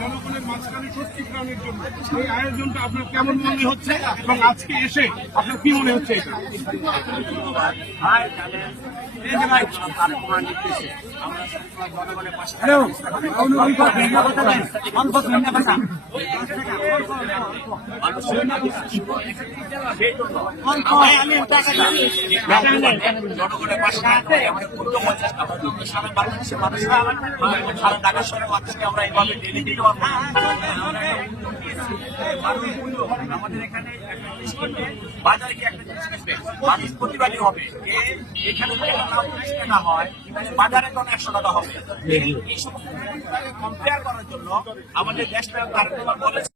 জনগণের মাঝখানে সত্যিকরণের জন্য এই আয়োজনটা আপনার কেমন মনে হচ্ছে এবং আজকে এসে আপনার কি মনে হচ্ছে এটা? জনগণের পাশে সারা বাংলাদেশের মানুষরা সারা ঢাকা শহরের মানুষকে আমরা এইভাবে ডেলি দিতে পারবো। আমাদের এখানে বাজারে কি একটা জিনিস আসবে, মানুষ প্রতিবাদী হবে, এখানে না হয় বাজারে তো 100 টাকা হবে। এই সমস্ত কম্পেয়ার করার জন্য আমাদের দেশটা তার বলেছে